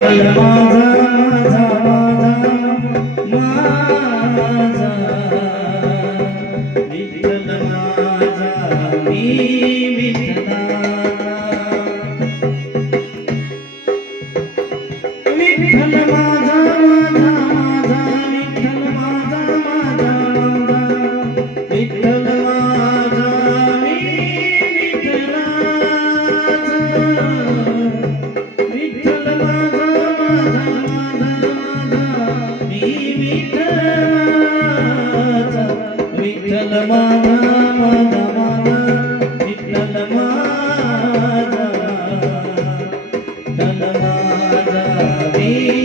माझा माझा विठ्ठल माझा मी विठ्ठलाचा विठ्ठल माझा माझा माझा विठ्ठल माझा माझा माझा विठ्ठल माझा मी विठ्ठलाचा विठ्ठल माझा माझा माझा माझा मी विठ्ठलाचा विठ्ठल माझा माझा माझा विठ्ठल माझा विठ्ठल माझा मी